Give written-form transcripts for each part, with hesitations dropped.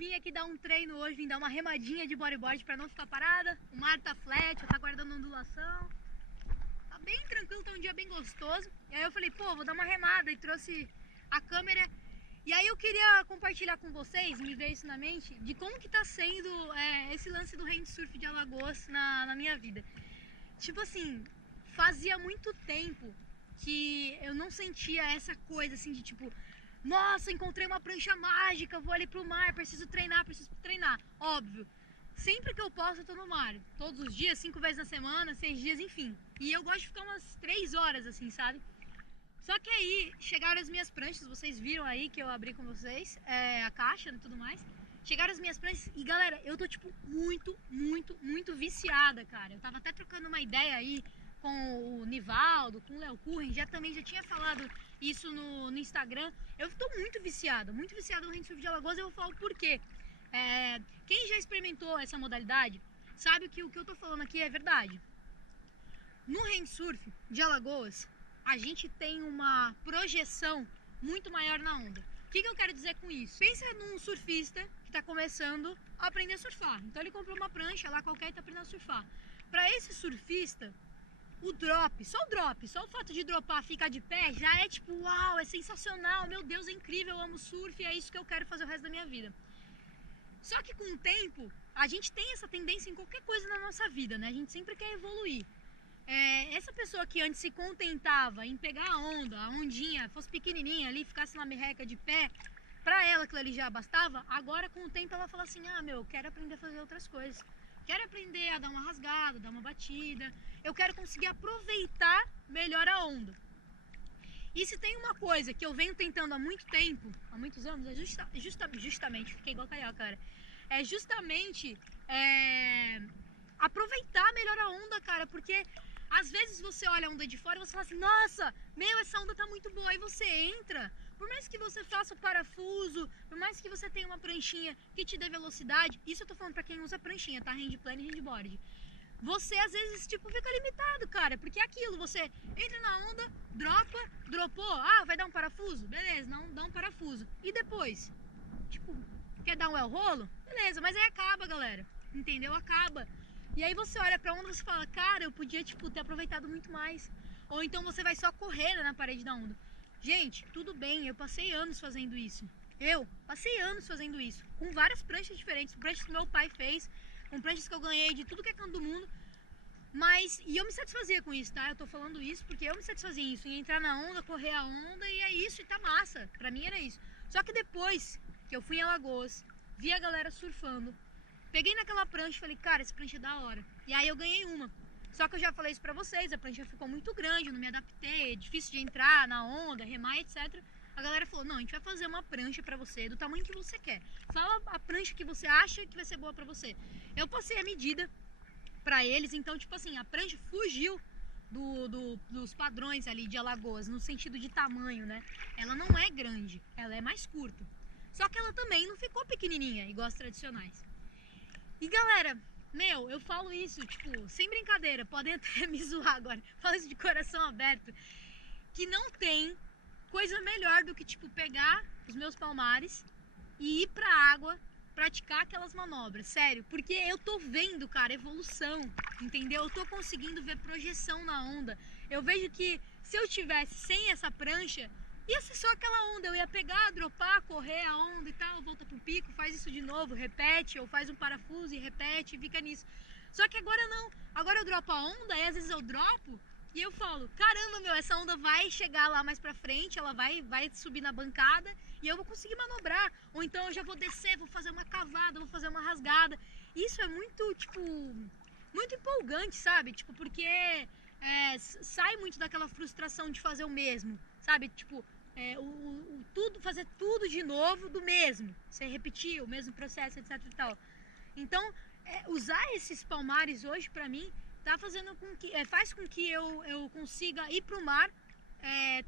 vim aqui dar um treino hoje, vim dar uma remadinha de bodyboard pra não ficar parada. O mar tá flat, tá guardando ondulação. Tá bem tranquilo, tá um dia bem gostoso. E aí eu falei, pô, vou dar uma remada e trouxe a câmera. E aí eu queria compartilhar com vocês, me veio isso na mente, de como que tá sendo esse lance do handsurf de Alagoas na minha vida. Tipo assim, fazia muito tempo que eu não sentia essa coisa assim de tipo, nossa, encontrei uma prancha mágica, vou ali pro mar, preciso treinar. Óbvio, sempre que eu posso eu tô no mar, todos os dias, 5 vezes na semana, 6 dias, enfim. E eu gosto de ficar umas 3 horas assim, sabe? Só que aí chegaram as minhas pranchas, vocês viram aí que eu abri com vocês, a caixa e tudo mais. Chegaram as minhas pranchas e galera, eu tô tipo muito viciada, cara. Eu tava até trocando uma ideia aí com o Nivaldo, com o Léo Curren, também já tinha falado isso no Instagram. Eu tô muito viciada no handsurf de Alagoas, eu vou falar o porquê. Quem já experimentou essa modalidade sabe que o que eu tô falando aqui é verdade. No handsurf de Alagoas, a gente tem uma projeção muito maior na onda. O que eu quero dizer com isso? Pensa num surfista que está começando a aprender a surfar. Então ele comprou uma prancha lá qualquer e está aprendendo a surfar. Para esse surfista, só o fato de dropar, ficar de pé, já é tipo, uau, é sensacional, meu Deus, é incrível, eu amo surf, é isso que eu quero fazer o resto da minha vida. Só que com o tempo, a gente tem essa tendência em qualquer coisa na nossa vida, né? A gente sempre quer evoluir. Essa pessoa que antes se contentava em pegar a onda, a ondinha, fosse pequenininha ali, ficasse na merreca de pé, pra ela aquilo ali já bastava, agora com o tempo ela fala assim, quero aprender a fazer outras coisas. Quero aprender a dar uma rasgada, dar uma batida, eu quero conseguir aproveitar melhor a onda. E se tem uma coisa que eu venho tentando há muito tempo, há muitos anos, justamente, fiquei igual carioca, cara, é justamente aproveitar melhor a onda, cara, porque às vezes você olha a onda de fora e você fala assim, nossa, essa onda tá muito boa, aí você entra, por mais que você faça o parafuso, por mais que você tenha uma pranchinha que te dê velocidade, isso eu tô falando pra quem usa pranchinha, tá? Handplane e handboard. Você às vezes, tipo, fica limitado, cara, porque é aquilo, você entra na onda, dropou, vai dar um parafuso? Beleza, não dá um parafuso. E depois? Tipo, quer dar um el rolo? Beleza, mas aí acaba, galera, entendeu? Acaba. E aí você olha pra onda e você fala, cara, eu podia, tipo, ter aproveitado muito mais. Ou então você vai só correr na parede da onda. Gente, tudo bem, eu passei anos fazendo isso. Com várias pranchas diferentes, pranchas que meu pai fez, com pranchas que eu ganhei de tudo que é canto do mundo. E eu me satisfazia com isso, tá? Eu tô falando isso porque eu me satisfazia em isso, em entrar na onda, correr a onda, e é isso, e tá massa. Pra mim era isso. Só que depois que eu fui em Alagoas, vi a galera surfando, peguei naquela prancha e falei, cara, essa prancha é da hora. E aí eu ganhei uma. Só que eu já falei isso pra vocês, a prancha ficou muito grande, eu não me adaptei, é difícil de entrar na onda, remar, etc. A galera falou, não, a gente vai fazer uma prancha pra você, do tamanho que você quer. Fala a prancha que você acha que vai ser boa pra você. Eu passei a medida pra eles, então, tipo assim, a prancha fugiu dos padrões ali de Alagoas, no sentido de tamanho, né? Ela não é grande, ela é mais curta. Só que ela também não ficou pequenininha, igual as tradicionais. E galera, eu falo isso, tipo, sem brincadeira, podem até me zoar agora, falo isso de coração aberto, que não tem coisa melhor do que, tipo, pegar os meus palmares e ir pra água, praticar aquelas manobras, sério, porque eu tô vendo, cara, evolução, entendeu? Eu tô conseguindo ver projeção na onda. Eu vejo que se eu tivesse sem essa prancha, ia ser só aquela onda, eu ia pegar, dropar, correr a onda e tal, volta pro pico, faz isso de novo, repete, ou faz um parafuso e repete e fica nisso. Só que agora não, agora eu dropo a onda e às vezes eu dropo e eu falo, caramba, essa onda vai chegar lá mais pra frente, ela vai subir na bancada e eu vou conseguir manobrar. Ou então eu já vou descer, vou fazer uma cavada, vou fazer uma rasgada. Isso é muito, tipo, muito empolgante, sabe? Tipo, porque sai muito daquela frustração de fazer o mesmo, sabe? Tipo, fazer tudo de novo do mesmo. Você repetir o mesmo processo, etc e tal. Então, usar esses palmares hoje pra mim tá fazendo com que faz com que eu consiga ir pro mar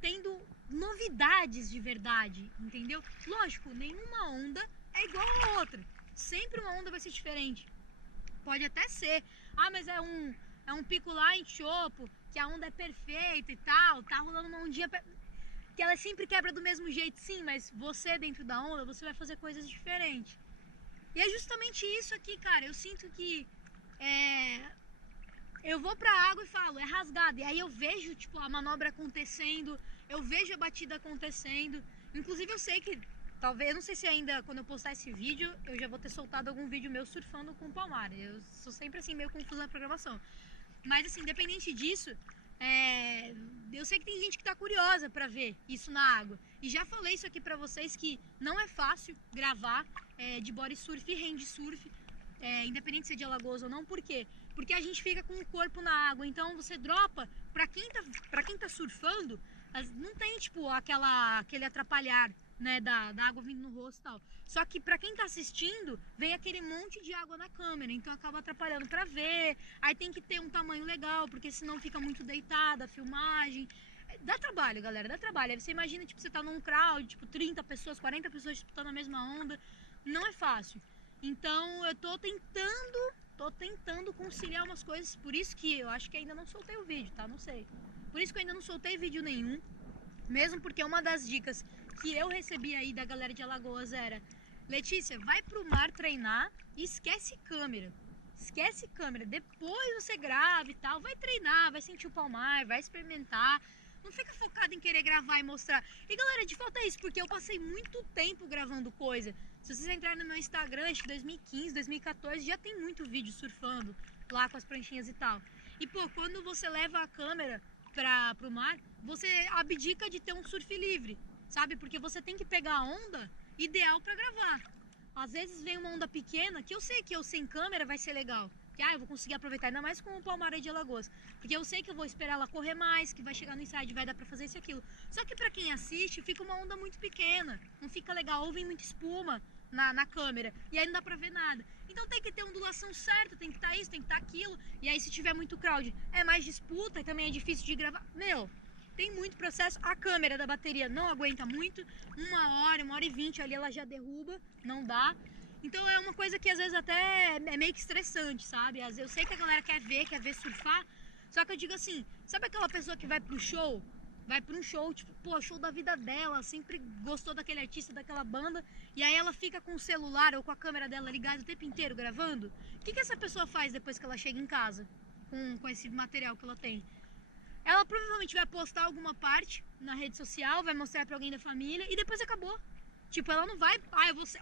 tendo novidades de verdade, entendeu? Lógico, nenhuma onda é igual a outra. Sempre uma onda vai ser diferente. Pode até ser, mas é um pico lá em Chopo, que a onda é perfeita e tal, tá rolando uma ondinha que ela sempre quebra do mesmo jeito, sim, mas você dentro da onda, você vai fazer coisas diferentes. E é justamente isso aqui, cara. Eu sinto que eu vou pra água e falo, é rasgado. E aí eu vejo, tipo, a manobra acontecendo, eu vejo a batida acontecendo. Inclusive eu sei que, talvez, eu não sei se ainda, quando eu postar esse vídeo, eu já vou ter soltado algum vídeo meu surfando com o Palmar. Eu sou sempre assim, meio confusa na programação. Mas assim, independente disso, eu sei que tem gente que tá curiosa pra ver isso na água. E já falei isso aqui pra vocês que não é fácil gravar de body surf e hand surf, independente se é de Alagoas ou não. Por quê? Porque a gente fica com o corpo na água. Então você dropa, pra quem tá surfando, não tem tipo aquele atrapalhar, né, da água vindo no rosto e tal. Só que pra quem tá assistindo, vem aquele monte de água na câmera, então acaba atrapalhando pra ver. Aí tem que ter um tamanho legal, porque senão fica muito deitada a filmagem. Dá trabalho, galera, dá trabalho. Aí você imagina, tipo, você tá num crowd, tipo, 30 pessoas, 40 pessoas disputando a mesma onda. Não é fácil. Então eu tô tentando conciliar umas coisas, por isso que eu acho que ainda não soltei o vídeo, tá? Não sei. Por isso que eu ainda não soltei vídeo nenhum. Mesmo porque uma das dicas que eu recebi aí da galera de Alagoas era: Letícia, vai pro mar treinar e esquece câmera. Esquece câmera, depois você grava e tal, vai treinar, vai sentir o palmar, vai experimentar. Não fica focado em querer gravar e mostrar. E galera, de fato é isso, porque eu passei muito tempo gravando coisa. Se vocês entrarem no meu Instagram, acho que 2015, 2014, já tem muito vídeo surfando lá com as pranchinhas e tal. E pô, quando você leva a câmera pro mar, você abdica de ter um surf livre, sabe? Porque você tem que pegar a onda ideal para gravar. Às vezes vem uma onda pequena, que eu sei que eu sem câmera vai ser legal. Que eu vou conseguir aproveitar, ainda mais com o Palmar de Alagoas. Porque eu sei que eu vou esperar ela correr mais, que vai chegar no inside, vai dar pra fazer isso e aquilo. Só que pra quem assiste, fica uma onda muito pequena. Não fica legal, ou vem muita espuma na câmera. E aí não dá pra ver nada. Então tem que ter ondulação certa, tem que estar isso, tem que estar aquilo. E aí se tiver muito crowd, é mais disputa e também é difícil de gravar. Meu, tem muito processo. A câmera da bateria não aguenta muito. 1 hora e 20 ali ela já derruba, não dá. Então é uma coisa que às vezes até é meio que estressante, sabe? Às vezes eu sei que a galera quer ver surfar. Só que eu digo assim, sabe aquela pessoa que vai pro show? Vai pra um show, tipo, pô, show da vida dela, sempre gostou daquele artista, daquela banda, e aí ela fica com o celular ou com a câmera dela ligada o tempo inteiro gravando. O que essa pessoa faz depois que ela chega em casa com esse material que ela tem? Ela provavelmente vai postar alguma parte na rede social, vai mostrar pra alguém da família e depois acabou. Tipo, ela não vai,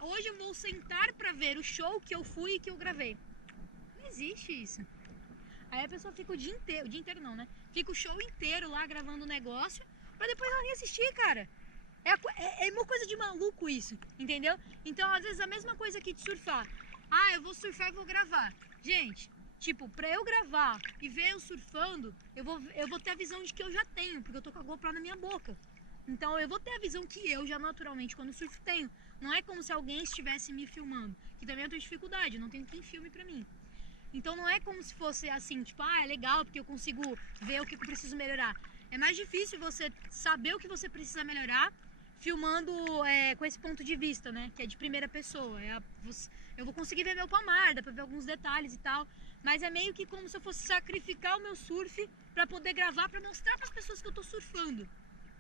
hoje eu vou sentar pra ver o show que eu fui e que eu gravei. Não existe isso. Aí a pessoa fica o dia inteiro não, né? Fica o show inteiro lá gravando o negócio, pra depois ela nem assistir, cara. É uma coisa de maluco isso, entendeu? Então, às vezes, a mesma coisa aqui de surfar. Eu vou surfar e vou gravar. Gente, tipo, pra eu gravar e ver eu surfando, eu vou ter a visão de que eu já tenho, porque eu tô com a GoPro na minha boca. Então eu vou ter a visão que eu já naturalmente quando surfo tenho. Não é como se alguém estivesse me filmando, que também eu tenho dificuldade, não tenho quem filme pra mim. Então não é como se fosse assim, tipo, é legal porque eu consigo ver o que eu preciso melhorar. É mais difícil você saber o que você precisa melhorar filmando com esse ponto de vista, né? Que é de primeira pessoa. Eu vou conseguir ver meu palmar, dá pra ver alguns detalhes e tal. Mas é meio que como se eu fosse sacrificar o meu surf pra poder gravar, pra mostrar pras pessoas que eu tô surfando.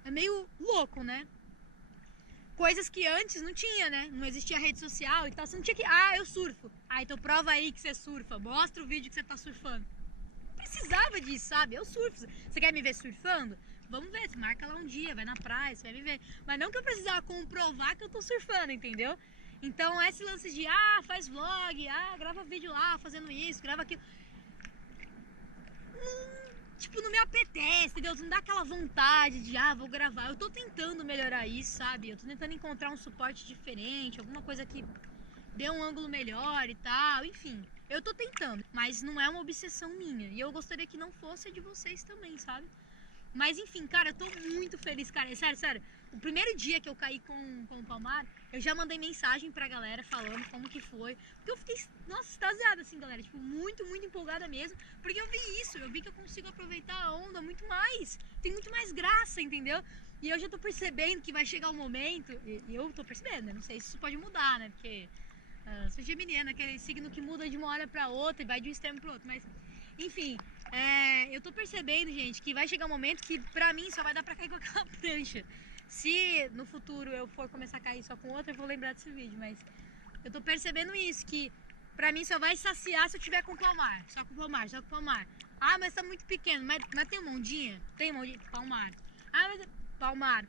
É meio louco, né? Coisas que antes não tinha, né? Não existia rede social e tal. Você não tinha que... eu surfo. Então prova aí que você surfa. Mostra o vídeo que você tá surfando. Não precisava disso, sabe? Eu surfo. Você quer me ver surfando? Vamos ver. Você marca lá um dia, vai na praia, você vai me ver. Mas não que eu precisava comprovar que eu tô surfando, entendeu? Então esse lance de... faz vlog. Grava vídeo lá fazendo isso, grava aquilo. Tipo, não me apetece, entendeu? Não dá aquela vontade de, vou gravar. Eu tô tentando melhorar isso, sabe? Eu tô tentando encontrar um suporte diferente, alguma coisa que dê um ângulo melhor e tal, enfim. Eu tô tentando, mas não é uma obsessão minha. E eu gostaria que não fosse de vocês também, sabe? Mas enfim, cara, eu tô muito feliz, cara. Sério. O primeiro dia que eu caí com o Palmar, eu já mandei mensagem pra galera falando como que foi. Porque eu fiquei, nossa, extasiada assim, galera. Tipo, muito empolgada mesmo. Porque eu vi isso, eu vi que eu consigo aproveitar a onda muito mais. Tem muito mais graça, entendeu? E eu já tô percebendo que vai chegar um momento, e eu tô percebendo, né? Não sei se isso pode mudar, né? Porque sou geminiana, aquele signo que muda de uma hora pra outra e vai de um extremo pro outro. Mas, enfim, eu tô percebendo, gente, que vai chegar um momento que pra mim só vai dar pra cair com aquela prancha. Se no futuro eu for começar a cair só com outra, eu vou lembrar desse vídeo, mas Eu tô percebendo isso, que pra mim só vai saciar se eu tiver com palmar. Só com palmar, só com palmar. Ah, mas tá muito pequeno. Mas tem uma ondinha? Tem uma ondinha? Palmar. Ah, mas... Palmar.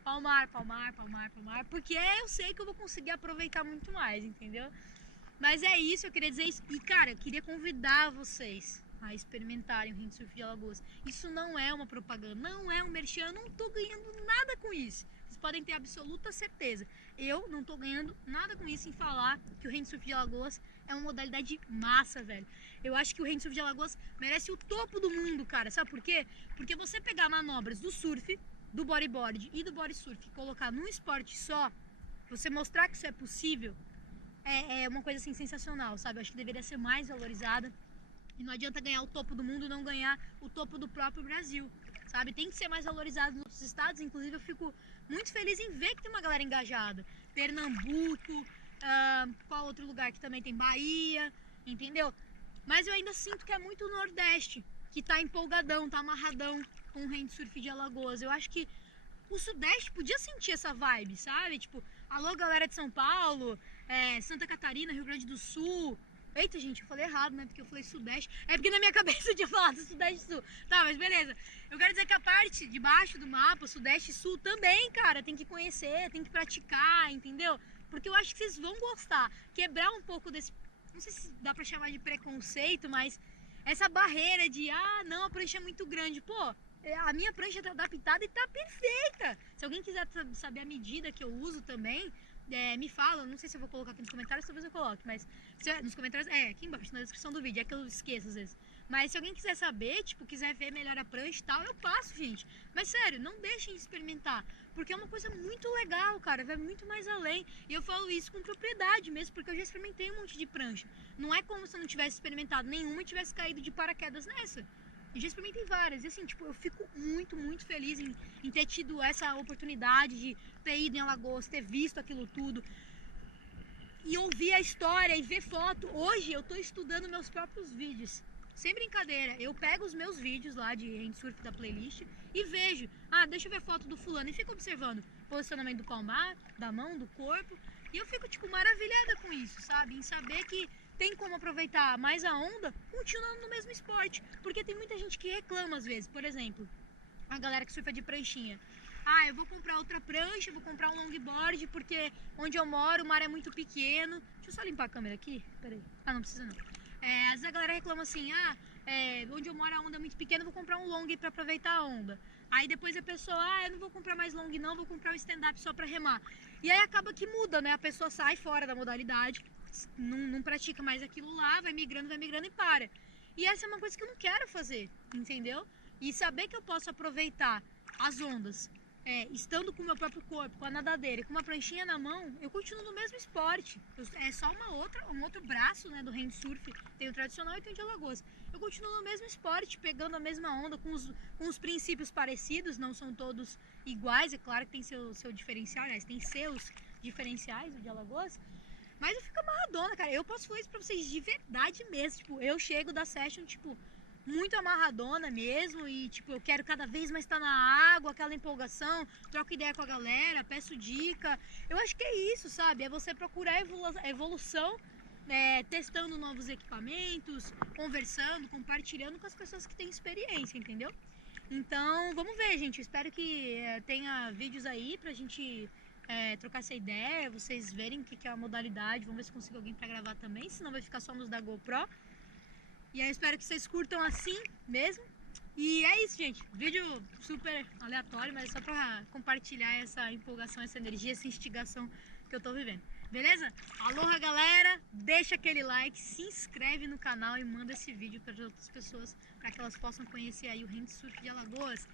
Porque eu sei que eu vou conseguir aproveitar muito mais, entendeu? Mas é isso, eu queria dizer isso. E, cara, eu queria convidar vocês a experimentarem o Windsurf de Alagoas. Isso não é uma propaganda, não é um merchan, eu não tô ganhando nada com isso. Vocês podem ter absoluta certeza. Eu não tô ganhando nada com isso em falar que o Windsurf de Alagoas é uma modalidade massa, velho. Eu acho que o Windsurf de Alagoas merece o topo do mundo, cara. Sabe por quê? Porque você pegar manobras do surf, do bodyboard e do bodysurf e colocar num esporte só, você mostrar que isso é possível, é uma coisa assim sensacional, sabe? Eu acho que deveria ser mais valorizada. E não adianta ganhar o topo do mundo e não ganhar o topo do próprio Brasil, sabe? Tem que ser mais valorizado nos outros estados. Inclusive eu fico muito feliz em ver que tem uma galera engajada. Pernambuco, qual outro lugar que também tem? Bahia, entendeu? Mas eu ainda sinto que é muito o Nordeste, que tá empolgadão, tá amarradão com o Windsurf de Alagoas. Eu acho que o Sudeste podia sentir essa vibe, sabe? Tipo, alô galera de São Paulo, Santa Catarina, Rio Grande do Sul. Eita, gente, eu falei errado, né? Porque eu falei Sudeste. É porque na minha cabeça eu tinha falado Sudeste e Sul. Tá, mas beleza. Eu quero dizer que a parte de baixo do mapa, Sudeste e Sul também, cara, tem que conhecer, tem que praticar, entendeu? Porque eu acho que vocês vão gostar. Quebrar um pouco desse... Não sei se dá pra chamar de preconceito, mas essa barreira de, não, a prancha é muito grande. Pô, a minha prancha tá adaptada e tá perfeita. Se alguém quiser saber a medida que eu uso também, me fala. Não sei se eu vou colocar aqui nos comentários, talvez eu coloque, mas nos comentários, aqui embaixo na descrição do vídeo, é que eu esqueço às vezes. Mas se alguém quiser saber, tipo, quiser ver melhor a prancha e tal, eu passo, gente. Mas sério, não deixem de experimentar, porque é uma coisa muito legal, cara, vai muito mais além. E eu falo isso com propriedade mesmo, porque eu já experimentei um monte de prancha. Não é como se eu não tivesse experimentado nenhuma e tivesse caído de paraquedas nessa. Eu já experimentei várias, e assim, tipo, eu fico muito feliz em ter tido essa oportunidade de ter ido em Alagoas, ter visto aquilo tudo e ouvir a história e ver foto. Hoje eu tô estudando meus próprios vídeos, sem brincadeira. Eu pego os meus vídeos lá de Windsurf da playlist e vejo, deixa eu ver foto do fulano, e fico observando o posicionamento do palmar, da mão, do corpo, e eu fico, tipo, maravilhada com isso, sabe? Em saber que tem como aproveitar mais a onda continuando no mesmo esporte. Porque tem muita gente que reclama às vezes. Por exemplo, a galera que surfa de pranchinha. Eu vou comprar outra prancha, vou comprar um longboard, porque onde eu moro o mar é muito pequeno. Deixa eu só limpar a câmera aqui. Peraí. Não precisa não. Às vezes a galera reclama assim, onde eu moro a onda é muito pequena, vou comprar um long pra aproveitar a onda. Aí depois a pessoa, eu não vou comprar mais long não, vou comprar um stand-up só pra remar. E aí acaba que muda, né? A pessoa sai fora da modalidade, não pratica mais aquilo lá, vai migrando e para. E essa é uma coisa que eu não quero fazer, entendeu? E saber que eu posso aproveitar as ondas, estando com o meu próprio corpo, com a nadadeira e com uma pranchinha na mão, eu continuo no mesmo esporte. É só um outro braço, né, do Windsurf. Tem o tradicional e tem o de Alagoas. Eu continuo no mesmo esporte, pegando a mesma onda, com os princípios parecidos, não são todos iguais. É claro que tem seu diferencial, aliás, tem seus diferenciais, o de Alagoas. Mas eu fico amarradona, cara. Eu posso falar isso pra vocês de verdade mesmo. Tipo, eu chego da session, tipo, muito amarradona mesmo. E, tipo, eu quero cada vez mais estar na água, aquela empolgação. Troco ideia com a galera, peço dica. Eu acho que é isso, sabe? É você procurar evolução, testando novos equipamentos, conversando, compartilhando com as pessoas que têm experiência, entendeu? Então, vamos ver, gente. Eu espero que tenha vídeos aí pra gente... trocar essa ideia, vocês verem o que é a modalidade. Vamos ver se consigo alguém pra gravar também, senão vai ficar só nos da GoPro. E aí eu espero que vocês curtam assim mesmo. E é isso, gente, vídeo super aleatório, mas é só pra compartilhar essa empolgação, essa energia, essa instigação que eu tô vivendo. Beleza? Aloha, galera, deixa aquele like, se inscreve no canal e manda esse vídeo para outras pessoas, para que elas possam conhecer aí o Windsurf de Alagoas.